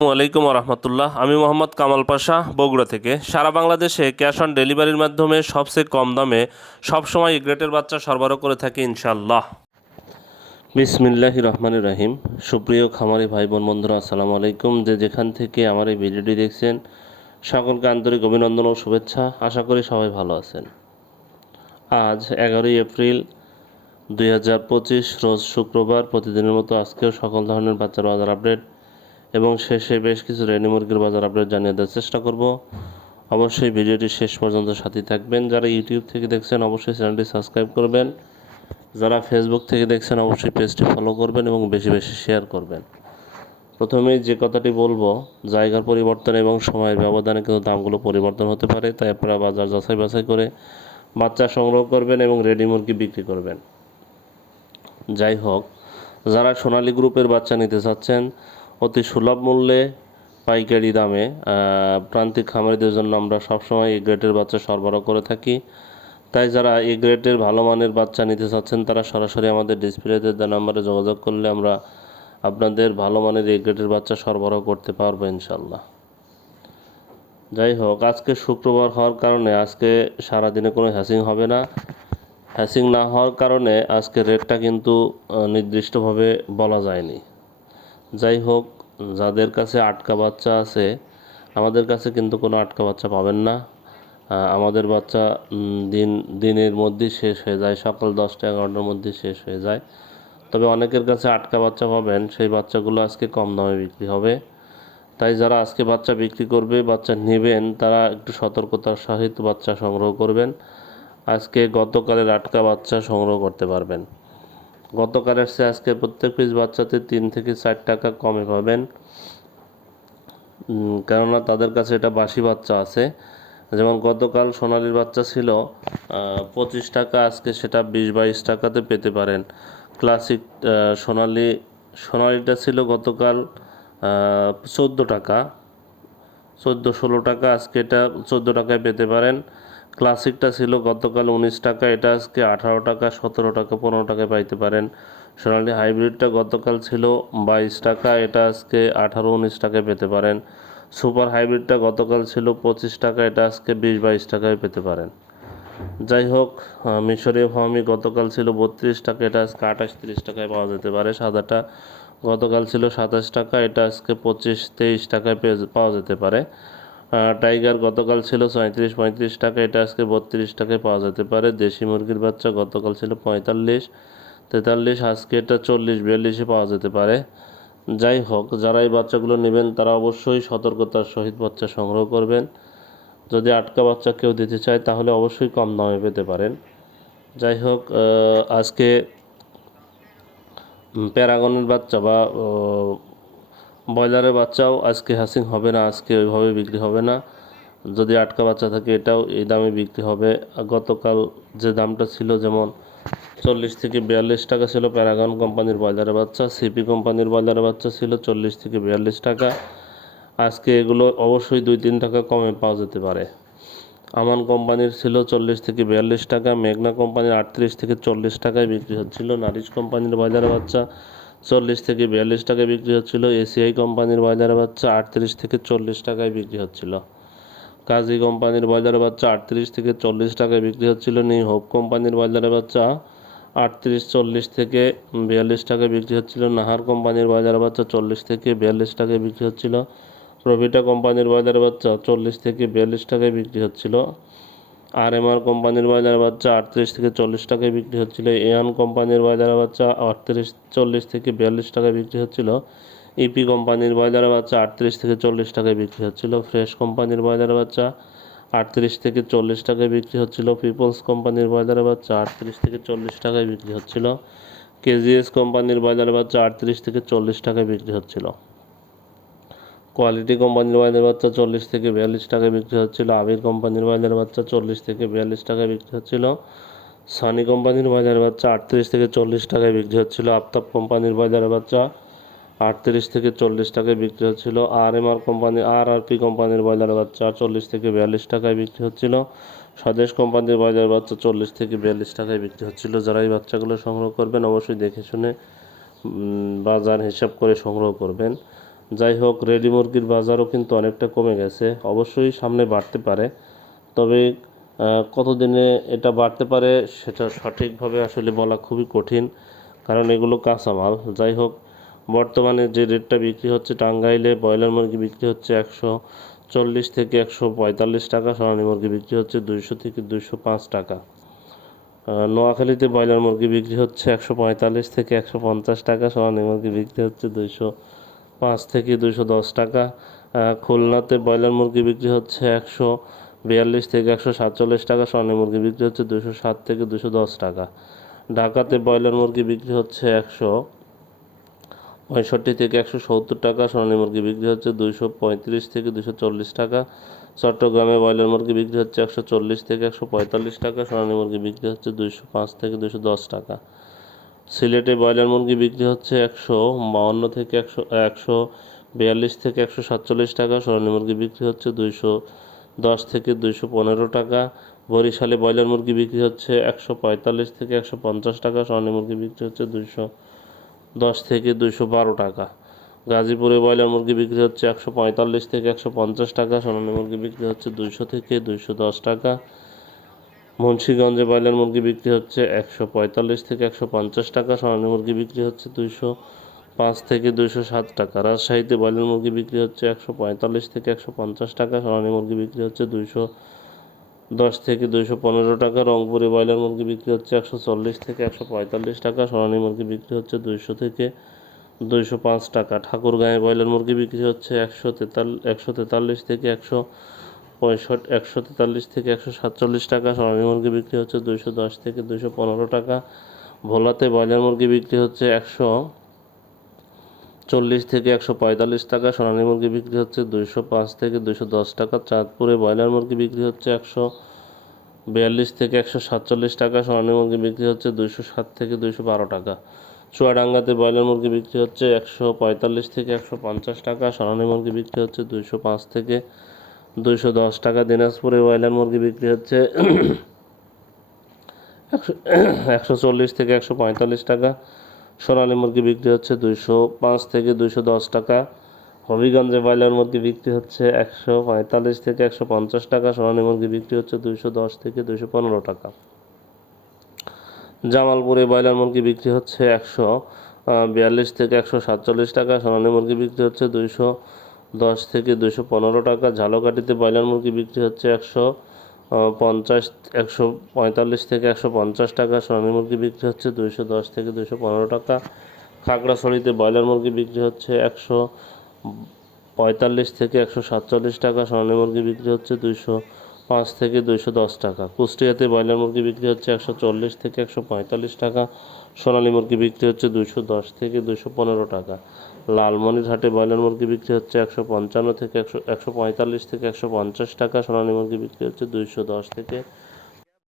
আসসালামু আলাইকুম রহমতুল্লাহ। আমি মোহাম্মদ কামাল পাশা, বগুড়া থেকে। সারা বাংলাদেশে ক্যাশ অন ডেলিভারির মাধ্যমে সবচেয়ে কম দামে সবসময় এ গ্রেটের বাচ্চা সরবরাহ করে থাকি ইনশাল্লাহ। বিসমিল্লাহির রহমানির রহিম। সুপ্রিয় খামারি ভাই বোন বন্ধুরা, আসসালামু আলাইকুম। যেখান থেকে আমার এই ভিডিওটি দেখছেন, সকলকে আন্তরিক অভিনন্দন ও শুভেচ্ছা। আশা করি সবাই ভালো আছেন। আজ 11ই এপ্রিল 2025, রোজ শুক্রবার। প্রতিদিনের মতো আজকেও সকল ধরনের বাচ্চার বাজার আপডেট এবং শেষে বেশ কিছু রেডি মুরগির বাজার আপডেট জানিয়ে দেওয়ার চেষ্টা করব। অবশ্যই ভিডিওটি শেষ পর্যন্ত সাথে থাকবেন। যারা ইউটিউব থেকে দেখছেন অবশ্যই চ্যানেলটি সাবস্ক্রাইব করবেন। যারা ফেসবুক থেকে দেখছেন অবশ্যই পেজটি ফলো করবেন এবং বেশি বেশি শেয়ার করবেন। প্রথমেই যে কথাটি বলবো, জায়গার পরিবর্তন এবং সময়ের ব্যবধানে কিন্তু দামগুলো পরিবর্তন হতে পারে, তাই আপনারা বাজার যাচাই বাছাই করে বাচ্চা সংগ্রহ করবেন এবং রেডি মুরগি বিক্রি করবেন। যাই হোক, যারা সোনালী গ্রুপের বাচ্চা নিতে চাচ্ছেন অতি সুলভ মূল্যে পাইকারি দামে প্রান্তিক খামারিদের জন্য আমরা সবসময় এ গ্রেডের বাচ্চা সরবরাহ করে থাকি। তাই যারা এ গ্রেডের ভালো মানের বাচ্চা নিতে চাচ্ছেন তারা সরাসরি আমাদের ডিসপ্লেতে দেওয়া নাম্বারে যোগাযোগ করলে আমরা আপনাদের ভালো মানের এ গ্রেডের বাচ্চা সরবরাহ করতে পারবো ইনশাল্লাহ। যাই হোক, আজকে শুক্রবার হওয়ার কারণে আজকে সারাদিনে কোনো হ্যাসিং হবে না। হ্যাসিং না হওয়ার কারণে আজকে রেটটা কিন্তু নির্দিষ্টভাবে বলা যায়নি। যাই হোক, যাদের কাছে আটকা বাচ্চা আছে, আমাদের কাছে কিন্তু কোনো আটকা বাচ্চা পাবেন না। আমাদের বাচ্চা দিনের মধ্যেই শেষ হয়ে যায়, সকাল 10টা-11টার মধ্যে শেষ হয়ে যায়। তবে অনেকের কাছে আটকা বাচ্চা পাবেন, সেই বাচ্চাগুলো আজকে কম দামে বিক্রি হবে। তাই যারা আজকে বাচ্চা বিক্রি করবে, বাচ্চা নেবেন, তারা একটু সতর্কতার সহিত বাচ্চা সংগ্রহ করবেন। আজকে গতকালের আটকা বাচ্চা সংগ্রহ করতে পারবেন। গতকালের চেয়ে আজকে প্রত্যেক পিস বাচ্চাতে 3 থেকে 4 টাকা কমে পাবেন, কেননা তাদের কাছে এটা বাসি বাচ্চা আছে। যেমন গতকাল সোনালির বাচ্চা ছিল 25 টাকা, আজকে সেটা 20-22 টাকাতে পেতে পারেন। ক্লাসিক সোনালিটা ছিল গতকাল 14 টাকা, 14-16 টাকা, আজকে এটা 14 টাকায় পেতে পারেন। ক্লাসিকটা ছিল গতকাল 19 টাকা, এটা আজকে 18 টাকা, 17 টাকা, 15 টাকায় পাইতে পারেন। সোনালি হাইব্রিডটা গতকাল ছিল 22 টাকা, এটা আজকে 18-19 টাকায় পেতে পারেন। সুপার হাইব্রিডটা গতকাল ছিল 25 টাকা, এটা আজকে 20-22 টাকায় পেতে পারেন। যাই হোক, মিশরীয় ফার্মি গতকাল ছিল 32 টাকা, এটা আজকে 28-30 টাকায় পাওয়া যেতে পারে। সাদাটা গতকাল ছিল 27 টাকা, এটা আজকে 25-23 টাকায় পাওয়া যেতে পারে। টাইগার গতকাল ছিল 37-35 টাকা, এটা আজকে 32 টাকায় পাওয়া যেতে পারে। দেশি মুরগির বাচ্চা গতকাল ছিল 45-43, আজকে এটা 40-42-এ পাওয়া যেতে পারে। যাই হোক, যারা এই বাচ্চাগুলো নেবেন তারা অবশ্যই সতর্কতার সহিত বাচ্চা সংগ্রহ করবেন। যদি আটকা বাচ্চা কেউ দিতে চায় তাহলে অবশ্যই কম দামে পেতে পারেন। যাই হোক, আজকে প্যারাগনের বাচ্চা বা ব্রয়লারের বাচ্চাও আজকে হ্যাসিং হবে না, আজকে ওইভাবে বিক্রি হবে না। যদি আটকা বাচ্চা থাকে এটাও এই দামে বিক্রি হবে। গতকাল যে দামটা ছিল, যেমন 40-42 টাকা ছিল প্যারাগন কোম্পানির ব্রয়লারের বাচ্চা, সিপি কোম্পানির ব্রয়লারের বাচ্চা ছিল 40-42 টাকা। আজকে এগুলো অবশ্যই 2-3 টাকা কমে পাওয়া যেতে পারে। আমান কোম্পানির ছিল 40-42 টাকা, মেঘনা কোম্পানির 38-40 টাকায় বিক্রি হচ্ছিল। নারিশ কোম্পানির ব্রয়লারের বাচ্চা 40-42 টাকায় বিক্রি হচ্ছিল। এসিআই কোম্পানির ব্রয়লারের বাচ্চা 38-40 টাকায় বিক্রি হচ্ছিল। কাজী কোম্পানির ব্রয়লারের বাচ্চা 38-40 টাকায় বিক্রি হচ্ছিল। নিউ হোপ কোম্পানির ব্রয়লারের বাচ্চা 38-40-42 টাকায় বিক্রি হচ্ছিল। নাহার কোম্পানির ব্রয়লারের বাচ্চা 40-42 টাকায় বিক্রি হচ্ছিল। প্রভিটা কোম্পানির ব্রয়লারের বাচ্চা 40-42 টাকায় বিক্রি হচ্ছিল। RMR কোম্পানির ব্রয়লারের বাচ্চা 38-40 টাকায় বিক্রি হচ্ছিল। এয়ান কোম্পানির ব্রয়লারের বাচ্চা 38-40-42 টাকায় বিক্রি হচ্ছিল। ইপি কোম্পানির ব্রয়লারের বাচ্চা 38-40 টাকায় বিক্রি হচ্ছিল। ফ্রেশ কোম্পানির ব্রয়লারের বাচ্চা 38-40 টাকায় বিক্রি হচ্ছিল। পিপলস কোম্পানির ব্রয়লারের বাচ্চা 38-40 টাকায় বিক্রি হচ্ছিল। কেজিএস কোম্পানির ব্রয়লারের বাচ্চা 38-40 টাকায় বিক্রি হচ্ছিল। কোয়ালিটি কোম্পানির ব্রয়লার বাচ্চা 40-42 টাকায় বিক্রি হচ্ছিল। আবির কোম্পানির ব্রয়লার বাচ্চা 40-42 টাকায় বিক্রি হচ্ছিল। সানি কোম্পানির ব্রয়লার বাচ্চা 38-40 টাকায় বিক্রি হচ্ছিল। আফতাব কোম্পানির ব্রয়লার বাচ্চা 38-40 টাকায় বিক্রি হচ্ছিল। RRP কোম্পানির ব্রয়লার বাচ্চা 40-42 টাকায় বিক্রি হচ্ছিল। স্বদেশ কোম্পানির ব্রয়লার বাচ্চা 40-42 টাকায় বিক্রি হচ্ছিল। যারা এই বাচ্চাগুলো সংগ্রহ করবেন অবশ্যই দেখে শুনে বাজার হিসাব করে সংগ্রহ করবেন। যাই হোক, রেডি মুরগির বাজারও কিন্তু অনেকটা কমে গেছে, অবশ্যই সামনে বাড়তে পারে, তবে কতদিনে এটা বাড়তে পারে সেটা সঠিকভাবে আসলে বলা খুবই কঠিন, কারণ এগুলো কাঁচামাল। যাই হোক, বর্তমানে যে রেটটা বিক্রি হচ্ছে, টাঙ্গাইলে ব্রয়লার মুরগি বিক্রি হচ্ছে 140 থেকে 145 টাকা, সোনালী মুরগি বিক্রি হচ্ছে 200 থেকে 205 টাকা। নোয়াখালীতে ব্রয়লার মুরগি বিক্রি হচ্ছে 145 থেকে 150 টাকা, সোনালী মুরগি বিক্রি হচ্ছে 205 থেকে 210 টাকা। খুলনাতে ব্রয়লার মুরগি বিক্রি হচ্ছে 142 থেকে 147 টাকা, সোনালী মুরগি বিক্রি হচ্ছে 207 থেকে 210 টাকা। ঢাকাতে ব্রয়লার মুরগি বিক্রি হচ্ছে 165 থেকে 170 টাকা, সোনালী মুরগি বিক্রি হচ্ছে 235 থেকে 240 টাকা। চট্টগ্রামে ব্রয়লার মুরগি বিক্রি হচ্ছে 140 থেকে 145 টাকা, সোনালী মুরগি বিক্রি হচ্ছে 205 থেকে 210 টাকা। সিলেটে ব্রয়লার মুরগি বিক্রি হচ্ছে 152 থেকে 142 থেকে 147 টাকা, সোনালী মুরগি বিক্রি হচ্ছে 210 থেকে 215 টাকা। বরিশালে ব্রয়লার মুরগি বিক্রি হচ্ছে 145 থেকে 150 টাকা, সোনালী মুরগি বিক্রি হচ্ছে 210 থেকে 212 টাকা। গাজীপুরে ব্রয়লার মুরগি বিক্রি হচ্ছে 145 থেকে 150 টাকা, সোনালী মুরগি বিক্রি হচ্ছে 200 থেকে 210 টাকা। মুন্সিগঞ্জে ব্রয়লার মুরগি বিক্রি হচ্ছে 145 থেকে 150 টাকা, সোনালী মুরগি বিক্রি হচ্ছে 205 থেকে 207 টাকা। রাজশাহীতে ব্রয়লার মুরগি বিক্রি হচ্ছে 145 থেকে 150 টাকা, সোনালী মুরগি বিক্রি হচ্ছে 210 থেকে 215 টাকা। রংপুরে ব্রয়লার মুরগি বিক্রি হচ্ছে 140 থেকে 145 টাকা, সোনালী মুরগি বিক্রি হচ্ছে 200 থেকে 205 টাকা। ঠাকুরগাঁয়ে ব্রয়লার মুরগি বিক্রি হচ্ছে 143 থেকে 143 থেকে 147 টাকা, সোনালী মুরগি বিক্রি হচ্ছে 210 থেকে 215 টাকা। ভোলাতে ব্রয়লার মুরগি বিক্রি হচ্ছে 140 থেকে 145 টাকা, সোনালী মুরগি বিক্রি হচ্ছে 205 থেকে 210 টাকা। চাঁদপুরে ব্রয়লার মুরগি বিক্রি হচ্ছে 142 থেকে 147 টাকা, সোনালী মুরগি বিক্রি হচ্ছে 207 থেকে 212 টাকা। চুয়াডাঙ্গাতে ব্রয়লার মুরগি বিক্রি হচ্ছে 145 থেকে 150 টাকা, সোনালী মুরগি বিক্রি হচ্ছে 205 থেকে 210 টাকা। দিনাজপুরে ব্রয়লার মুরগি বিক্রি হচ্ছে 140 থেকে 145 টাকা, সোনালী মুরগি বিক্রি হচ্ছে 205 থেকে 210 টাকা। হবিগঞ্জে ব্রয়লার মুরগি বিক্রি হচ্ছে 145 থেকে 150 টাকা, সোনালী মুরগি বিক্রি হচ্ছে 210 থেকে 215 টাকা। জামালপুরে ব্রয়লার মুরগি বিক্রি হচ্ছে 142 থেকে 147 টাকা, সোনালী মুরগি বিক্রি হচ্ছে 210 থেকে 215 টাকা। ঝালকাঠিতে ব্রয়লার মুরগি বিক্রি হচ্ছে 145 থেকে 150 টাকা, সোনালী মুরগি বিক্রি হচ্ছে 210 থেকে 215 টাকা। খাগড়াছড়িতে ব্রয়লার মুরগি বিক্রি হচ্ছে 145 থেকে 147 টাকা, সোনালী মুরগি বিক্রি হচ্ছে 205 থেকে 210 টাকা। কুষ্টিয়াতে ব্রয়লার মুরগি বিক্রি হচ্ছে 140 থেকে 145 টাকা, সোনালী মুরগি বিক্রি হচ্ছে 210 থেকে 215 টাকা। লালমনিরহাটে ব্রয়লার মুরগি বিক্রি হচ্ছে 155 থেকে 145 থেকে 150 টাকা, সোনালী মুরগি বিক্রি হচ্ছে 210 থেকে